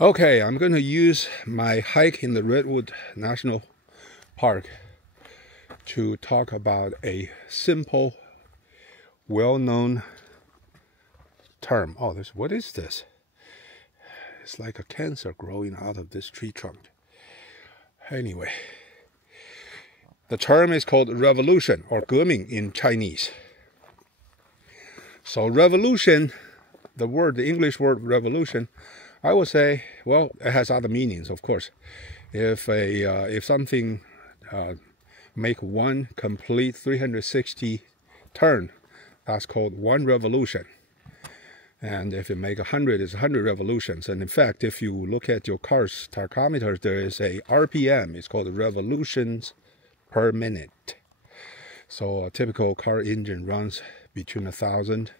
Okay, I'm going to use my hike in the Redwood National Park to talk about a simple, well-known term. Oh, what is this? It's like a cancer growing out of this tree trunk. Anyway, the term is called revolution or 革命 in Chinese. So revolution, the English word revolution, I would say, well, it has other meanings, of course. If something make one complete 360 turn, that's called one revolution. And if you make 100, it's 100 revolutions. And in fact, if you look at your car's tachometer, there is a RPM. It's called revolutions per minute. So a typical car engine runs between 1,000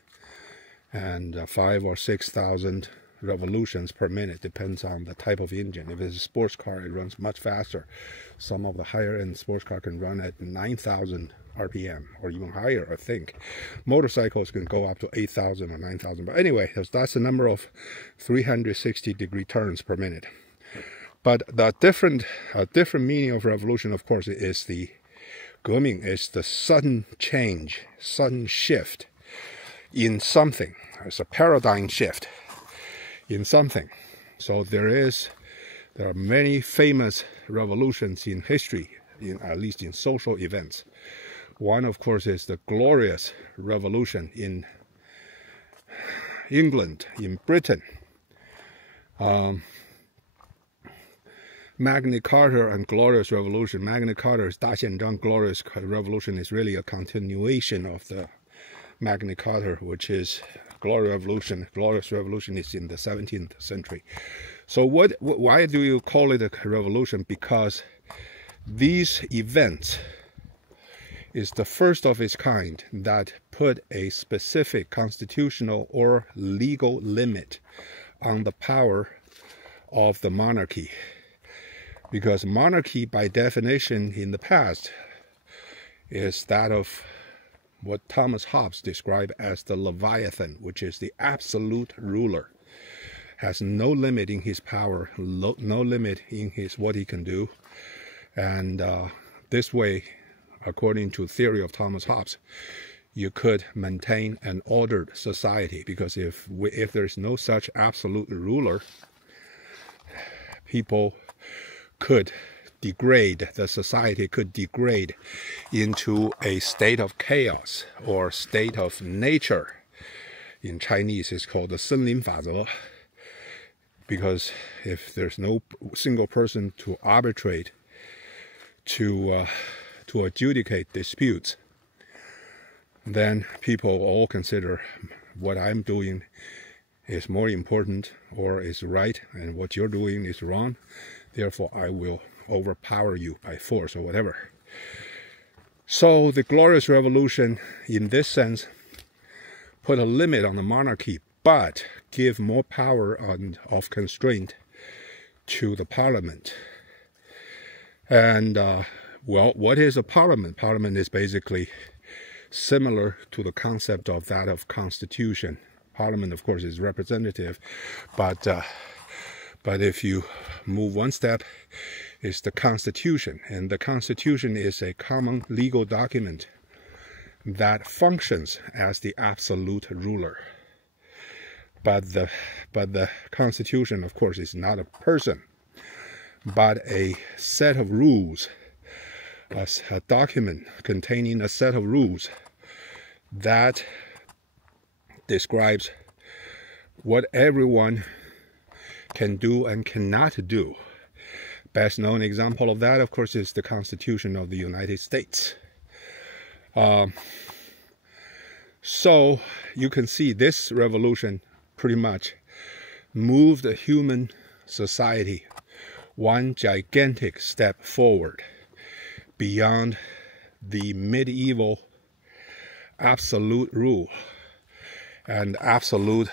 and 5,000 or 6,000 revolutions per minute, depends on the type of engine. If it's a sports car, it runs much faster. Some of the higher end sports car can run at 9,000 RPM or even higher, I think. Motorcycles can go up to 8,000 or 9,000. But anyway, that's the number of 360-degree turns per minute. But the different meaning of revolution, of course, is the 革命, is the sudden change, sudden shift in something. It's a paradigm shift in something. So there are many famous revolutions in history, at least in social events. One, of course, is the Glorious Revolution in England, in Britain. Magna Carta and Glorious Revolution. Magna Carta is 大宪章, Glorious Revolution is really a continuation of the Magna Carta, which is Glorious Revolution. Glorious Revolution is in the 17th century. So why do you call it a revolution? Because these events is the first of its kind that put a specific constitutional or legal limit on the power of the monarchy. Because monarchy, by definition in the past, is that of what Thomas Hobbes described as the Leviathan, which is the absolute ruler. Has no limit in his power, no limit in what he can do. And this way, according to theory of Thomas Hobbes, you could maintain an ordered society. Because if there's no such absolute ruler, people could degrade, the society could degrade into a state of chaos or state of nature. In Chinese, it's called the 森林法则. Because if there's no single person to arbitrate, to adjudicate disputes, then people all consider what I'm doing is more important or is right, and what you're doing is wrong. Therefore, I will overpower you by force or whatever. So the Glorious Revolution, in this sense, put a limit on the monarchy, but give more power of constraint to the parliament. And, well, what is a parliament? Parliament is basically similar to the concept of that of constitution. Parliament, of course, is representative, but if you move one step, it's the Constitution. And the Constitution is a common legal document that functions as the absolute ruler. But the Constitution, of course, is not a person, but a set of rules, a document containing a set of rules that describes what everyone can do and cannot do. Best known example of that, of course, is the Constitution of the United States. So you can see this revolution pretty much moved the human society one gigantic step forward beyond the medieval absolute rule and absolute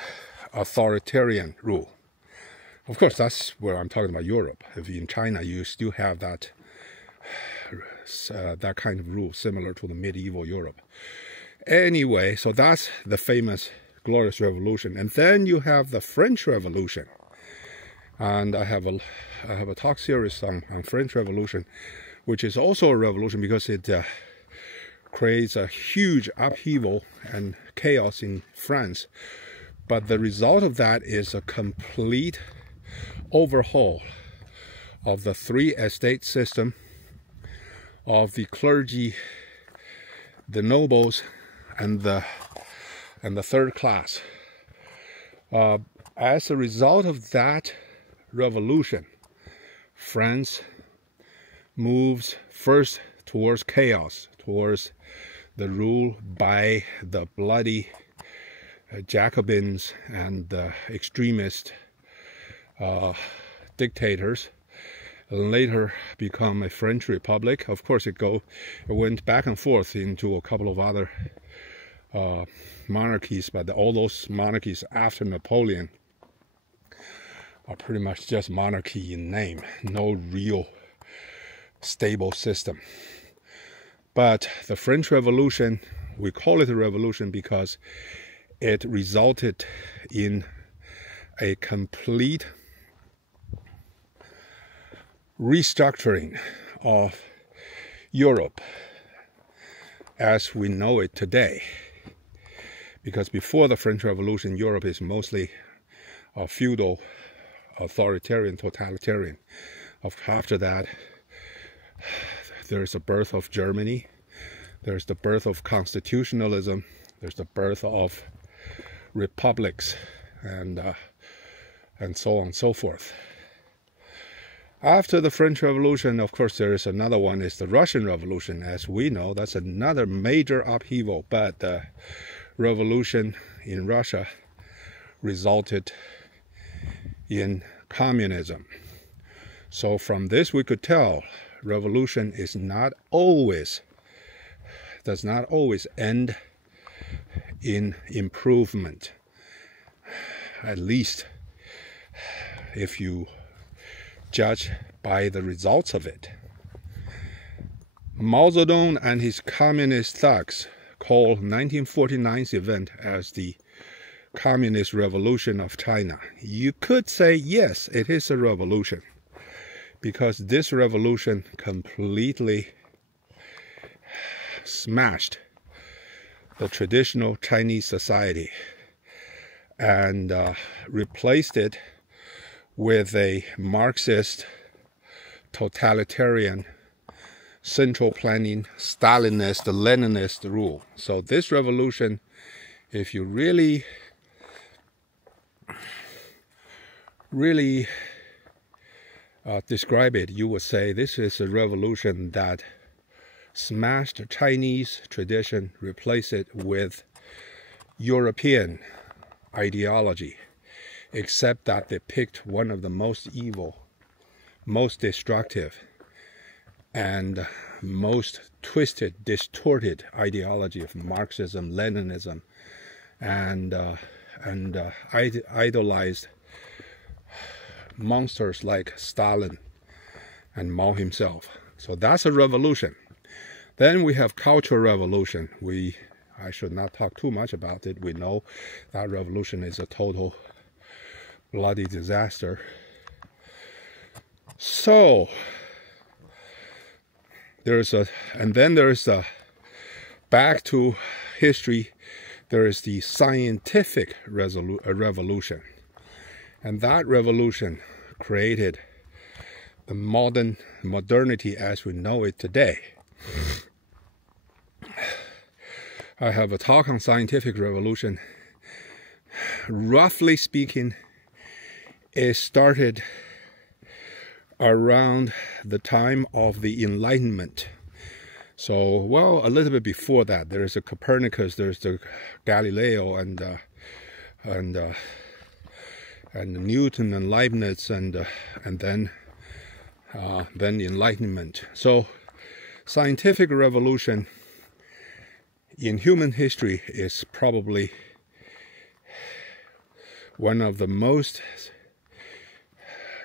authoritarian rule. Of course, that's where I'm talking about Europe. If in China, you still have that kind of rule similar to the medieval Europe. Anyway, so that's the famous Glorious Revolution. And then you have the French Revolution, And I have a talk series on French Revolution, which is also a revolution because it creates a huge upheaval and chaos in France. But the result of that is a complete overhaul of the three estate system, of the clergy, the nobles, and the third class. As a result of that revolution, France moves first towards chaos, towards the rule by the bloody Jacobins and extremist dictators, and later become a French Republic. Of course, it went back and forth into a couple of other monarchies, but all those monarchies after Napoleon are pretty much just monarchy in name, no real stable system. But the French Revolution, we call it a revolution because it resulted in a complete restructuring of Europe as we know it today. Because before the French Revolution, Europe is mostly feudal, authoritarian, totalitarian. After that, there's the birth of Germany, there's the birth of constitutionalism, there's the birth of republics, and so on and so forth. After the French Revolution, of course, there is another one, is the Russian Revolution. As we know, that's another major upheaval, but the revolution in Russia resulted in communism. So from this we could tell revolution does not always end in improvement, at least if you judge by the results of it. Mao Zedong and his communist thugs called 1949's event as the Communist Revolution of China. You could say, yes, it is a revolution, because this revolution completely smashed the traditional Chinese society and replaced it with a Marxist, totalitarian, central planning, Stalinist, Leninist rule. So this revolution, if you really describe it, you would say this is a revolution that smashed Chinese tradition, replaced it with European ideology, except that they picked one of the most evil, most destructive, and most twisted, distorted ideology of Marxism, Leninism, and idolized monsters like Stalin and Mao himself. So that's a revolution. Then we have Cultural Revolution. I should not talk too much about it. We know that revolution is a total bloody disaster. So there's back to history, there is the scientific revolution. And that revolution created the modernity as we know it today. I have a talk on scientific revolution. Roughly speaking, it started around the time of the Enlightenment. So, well, a little bit before that, there is a Copernicus, there's the Galileo, and Newton and Leibniz, and then Enlightenment. So, scientific revolution in human history is probably one of the most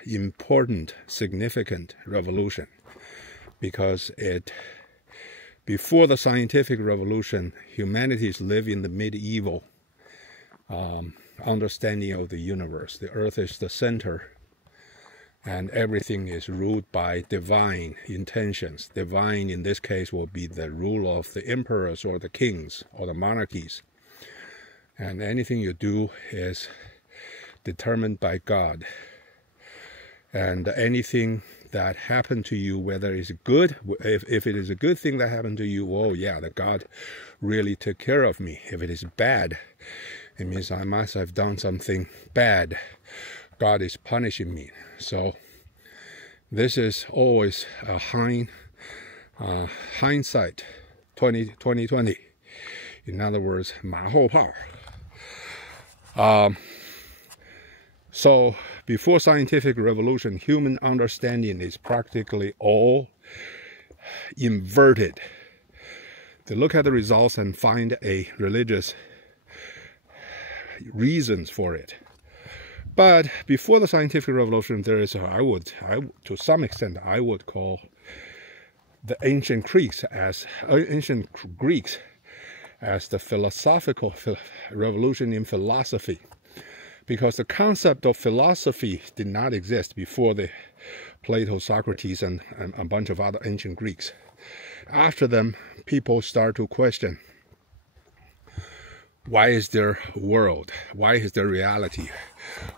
important, significant revolution, because before the scientific revolution, humanities live in the medieval understanding of the universe. The earth is the center and everything is ruled by divine intentions. Divine in this case will be the rule of the emperors or the kings or the monarchies. And anything you do is determined by God. And anything that happened to you, whether it's good, if it is a good thing that happened to you, oh yeah, the God really took care of me. If it is bad, it means I must have done something bad. God is punishing me. So this is always a hindsight 2020. In other words, 马后炮. So before scientific revolution, human understanding is practically all inverted. They look at the results and find a religious reasons for it. But before the scientific revolution, there is, to some extent, I would call the ancient Greeks as the philosophical revolution in philosophy, because the concept of philosophy did not exist before the Plato, Socrates, and a bunch of other ancient Greeks. After them, people start to question, why is there a world? Why is there reality?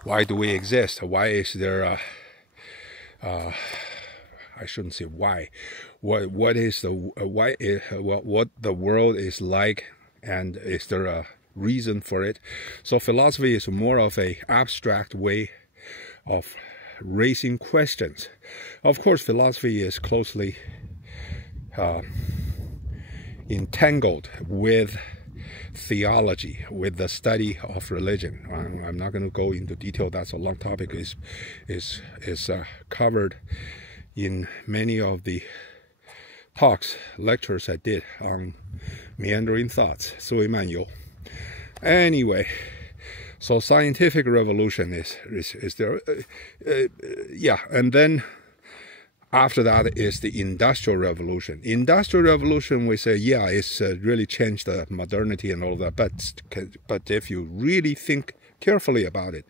Why do we exist? Why is there I shouldn't say why. What is the what the world is like, and is there a reason for it? So philosophy is more of an abstract way of raising questions. Of course, philosophy is closely entangled with theology, with the study of religion. I'm not going to go into detail. That's a long topic. Is covered in many of the talks, lectures I did on meandering thoughts, 思维漫游. Anyway, so scientific revolution is there, yeah, and then after that is the Industrial Revolution. Industrial Revolution, we say, yeah, it's really changed the modernity and all that, but if you really think carefully about it,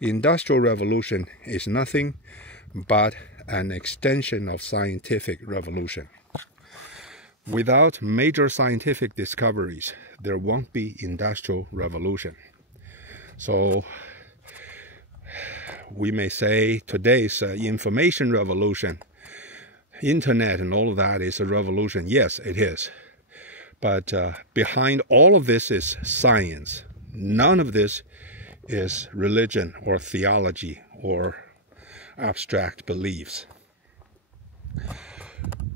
Industrial Revolution is nothing but an extension of scientific revolution. Without major scientific discoveries, there won't be Industrial Revolution. So we may say today's information revolution, internet and all of that is a revolution. Yes, it is. But behind all of this is science. None of this is religion or theology or abstract beliefs.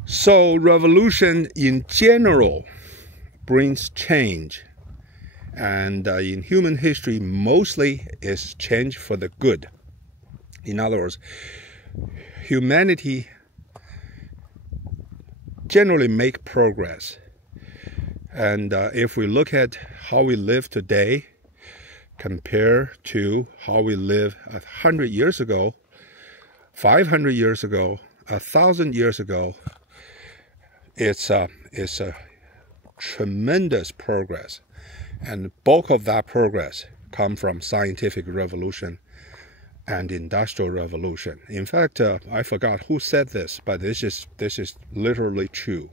So revolution in general brings change. And in human history, mostly is change for the good. In other words, humanity generally make progress. And if we look at how we live today, compared to how we lived 100 years ago, 500 years ago, 1,000 years ago, it's a tremendous progress. And the bulk of that progress come from scientific revolution and industrial revolution. In fact, I forgot who said this, but this is literally true.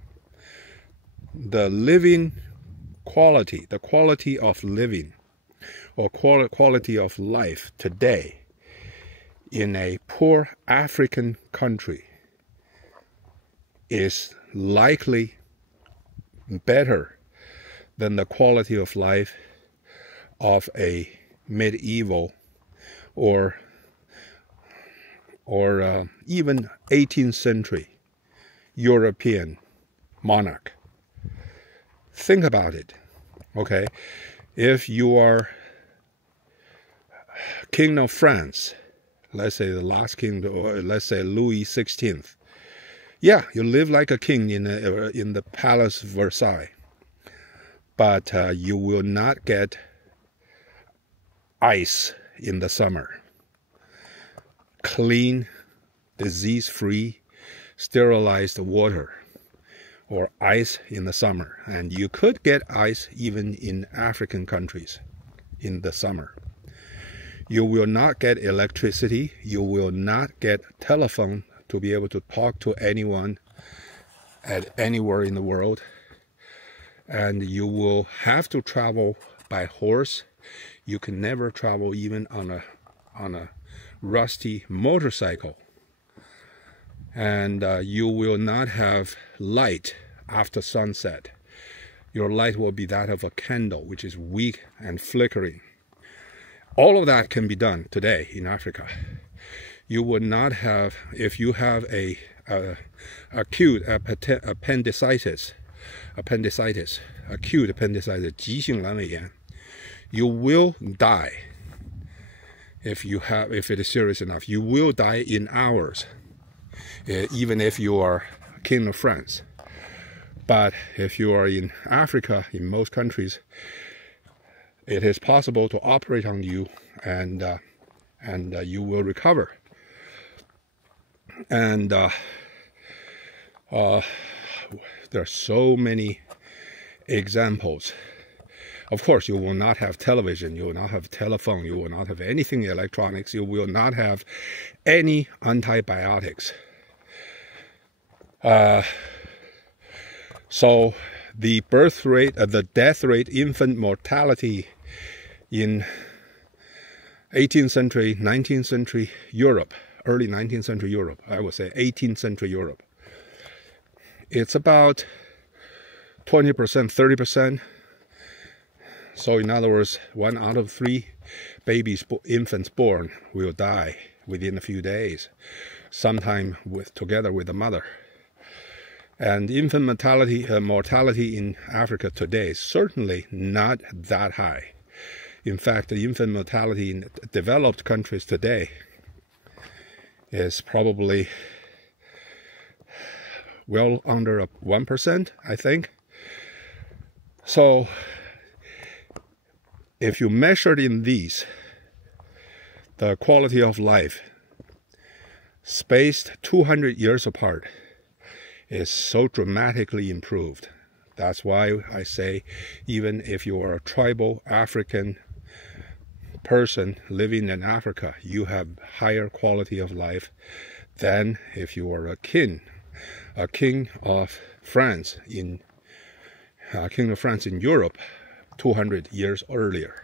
The living quality, the quality of living, or quality of life today in a poor African country is likely better than the quality of life of a medieval or even 18th century European monarch. Think about it, okay? If you are King of France, let's say the last king, or let's say Louis XVI, yeah, you live like a king in the Palace Versailles, but you will not get ice in the summer. Clean, disease-free, sterilized water, or ice in the summer. And you could get ice even in African countries in the summer. You will not get electricity. You will not get telephone to be able to talk to anyone at anywhere in the world. And you will have to travel by horse. You can never travel even on a rusty motorcycle. And you will not have light after sunset. Your light will be that of a candle, which is weak and flickering. All of that can be done today in Africa. You would not have, if you have a acute appendicitis, acute appendicitis, 急性阑尾炎, you will die. If it is serious enough, you will die in hours, even if you are king of France. But if you are in Africa, in most countries, it is possible to operate on you, and you will recover. And there are so many examples. Of course, you will not have television, you will not have telephone, you will not have anything electronics, you will not have any antibiotics. So the birth rate, the death rate, infant mortality in 18th century, 19th century Europe, early 19th century Europe, I would say 18th century Europe, it's about 20%, 30%. So in other words, 1 out of 3 infants born will die within a few days, sometime together with the mother. And infant mortality in Africa today is certainly not that high. In fact, the infant mortality in developed countries today is probably well under 1%, I think. So if you measured in these, the quality of life spaced 200 years apart is so dramatically improved. That's why I say, even if you are a tribal African person living in Africa, you have higher quality of life than if you are a king of France in Europe 200 years earlier.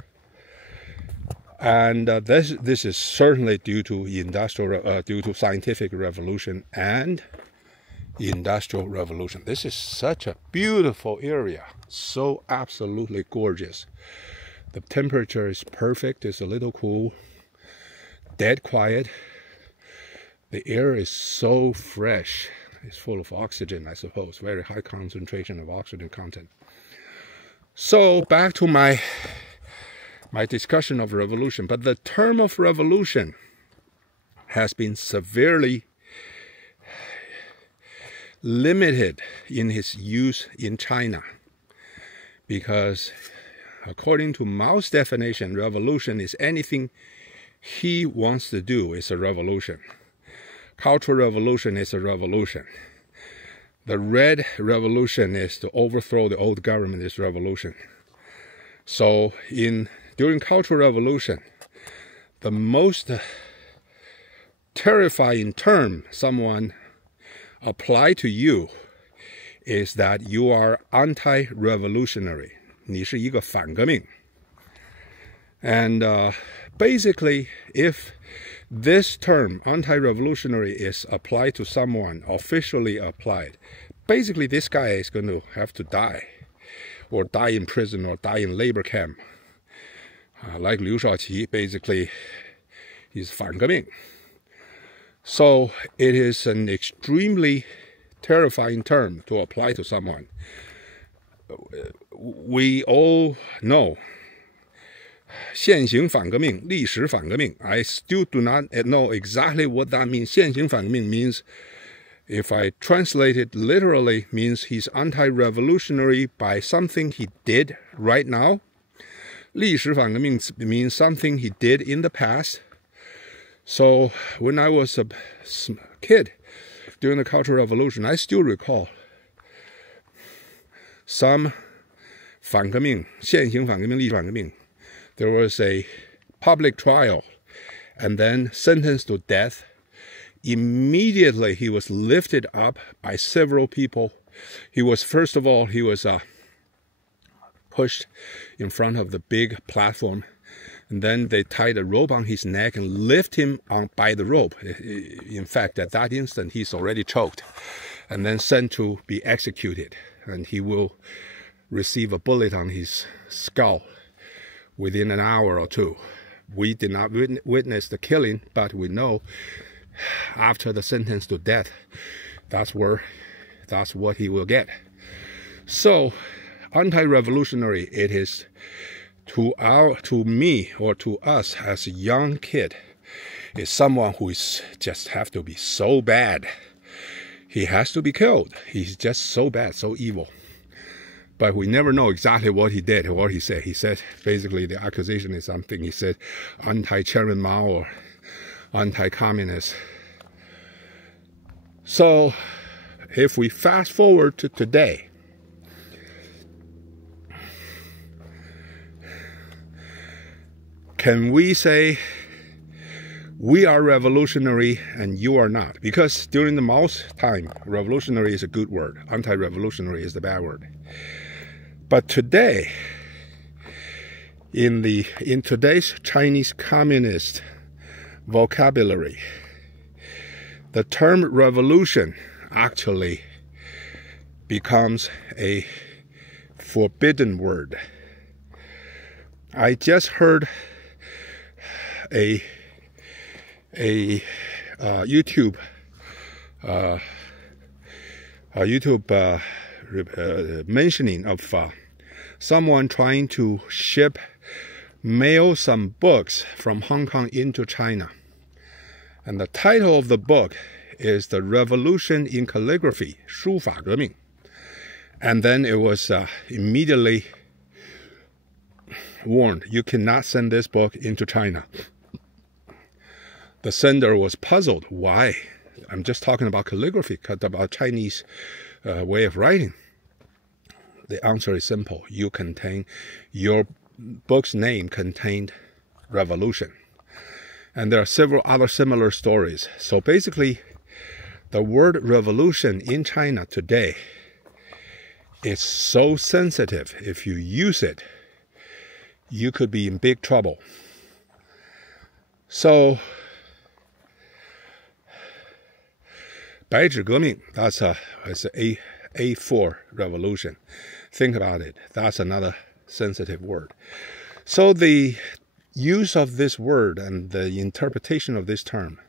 And this is certainly due to scientific revolution and industrial revolution. This is such a beautiful area, so absolutely gorgeous. The temperature is perfect, it's a little cool, dead quiet. The air is so fresh, it's full of oxygen, I suppose, very high concentration of oxygen content. So back to my discussion of revolution, but the term of revolution has been severely limited in its use in China, because according to Mao's definition, revolution is anything he wants to do is a revolution. Cultural revolution is a revolution. The Red Revolution is to overthrow the old government, is revolution. So during Cultural Revolution, the most terrifying term someone apply to you is that you are anti-revolutionary. 你是一个反革命. And basically, if this term, anti-revolutionary, is applied to someone, officially applied, basically this guy is going to have to die, or die in prison, or die in labor camp. Like Liu Shaoqi, basically, he's 反革命. So it is an extremely terrifying term to apply to someone. We all know 现行反革命, 历史反革命. I still do not know exactly what that means. 现行反革命 means, if I translate it literally, means he's anti-revolutionary by something he did right now. 历史反革命 means something he did in the past. So when I was a kid during the Cultural Revolution, I still recall some 反革命, 现行反革命, 历史反革命. There was a public trial and then sentenced to death. Immediately, he was lifted up by several people. First of all, he was pushed in front of the big platform, and then they tied a rope on his neck and lift him on by the rope. In fact, at that instant, he's already choked, and then sent to be executed, and he will receive a bullet on his skull within an hour or two. We did not witness the killing, but we know after the sentence to death, that's what he will get. So, anti-revolutionary, it is to me or to us as a young kid, is someone who is just have to be so bad. He has to be killed. He's just so bad, so evil. But we never know exactly what he did or what he said. He said, basically, the accusation is something. He said, anti-Chairman Mao or anti-communist. So, if we fast forward to today, can we say we are revolutionary and you are not? Because during the Mao's time, revolutionary is a good word. Anti-revolutionary is the bad word. But today, in today's Chinese communist vocabulary, the term revolution actually becomes a forbidden word. I just heard a YouTube mentioning of someone trying to mail some books from Hong Kong into China. And the title of the book is The Revolution in Calligraphy, 书法革命. And then it was immediately warned, you cannot send this book into China. The sender was puzzled. Why? I'm just talking about calligraphy, about Chinese way of writing. The answer is simple. Your book's name contained revolution. And there are several other similar stories. So basically, the word revolution in China today is so sensitive. If you use it, you could be in big trouble. So, 白纸革命, it's a A4 revolution. Think about it. That's another sensitive word. So the use of this word and the interpretation of this term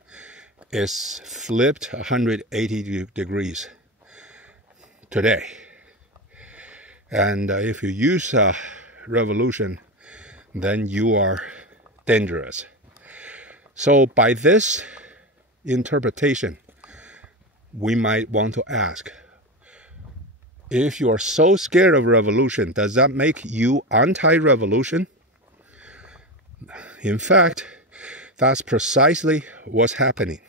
is flipped 180 degrees today. And if you use revolution, then you are dangerous. So by this interpretation, we might want to ask, if you are so scared of revolution, does that make you anti-revolution? In fact, that's precisely what's happening.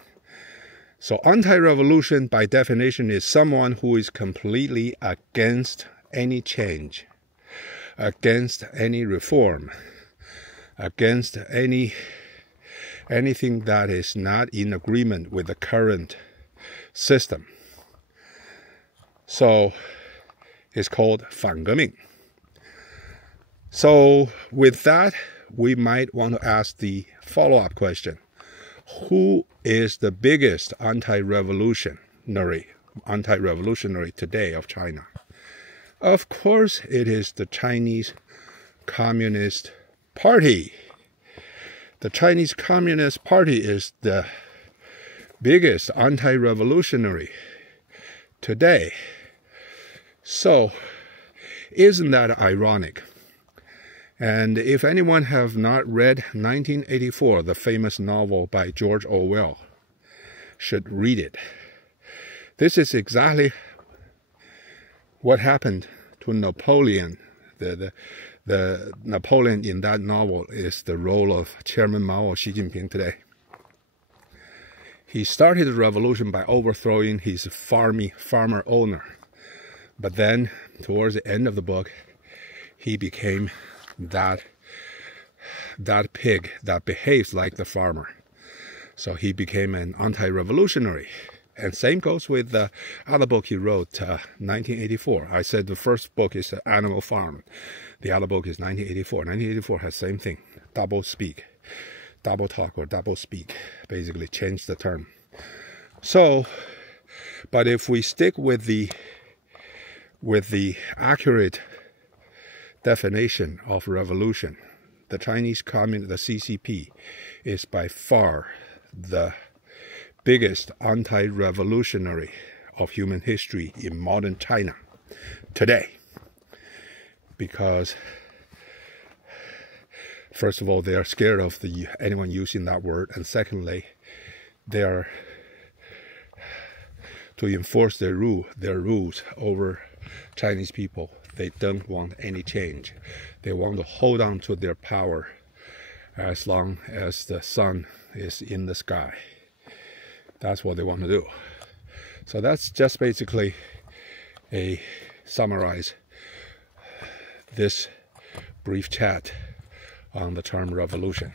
So anti-revolution, by definition, is someone who is completely against any change, against any reform, against anything that is not in agreement with the current system. So it's called 反革命. So with that, we might want to ask the follow-up question. Who is the biggest anti-revolutionary today of China? Of course, it is the Chinese Communist Party. The Chinese Communist Party is the biggest anti-revolutionary today. So, isn't that ironic? And if anyone have not read 1984, the famous novel by George Orwell, should read it. This is exactly what happened to Napoleon. The Napoleon in that novel is the role of Chairman Mao or Xi Jinping today. He started the revolution by overthrowing his farmer owner. But then, towards the end of the book, he became that pig that behaves like the farmer. So he became an anti-revolutionary. And same goes with the other book he wrote, 1984. I said the first book is Animal Farm. The other book is 1984. 1984 has same thing, double speak, double talk or double speak, basically change the term. So, but if we stick with the accurate definition of revolution, the Chinese Communist, the CCP, is by far the biggest anti-revolutionary of human history in modern China today. Because, first of all, they are scared of anyone using that word, and secondly, they are to enforce their rules over Chinese people. They don't want any change. They want to hold on to their power as long as the sun is in the sky. That's what they want to do. So that's just basically a summarize this brief chat on the term revolution.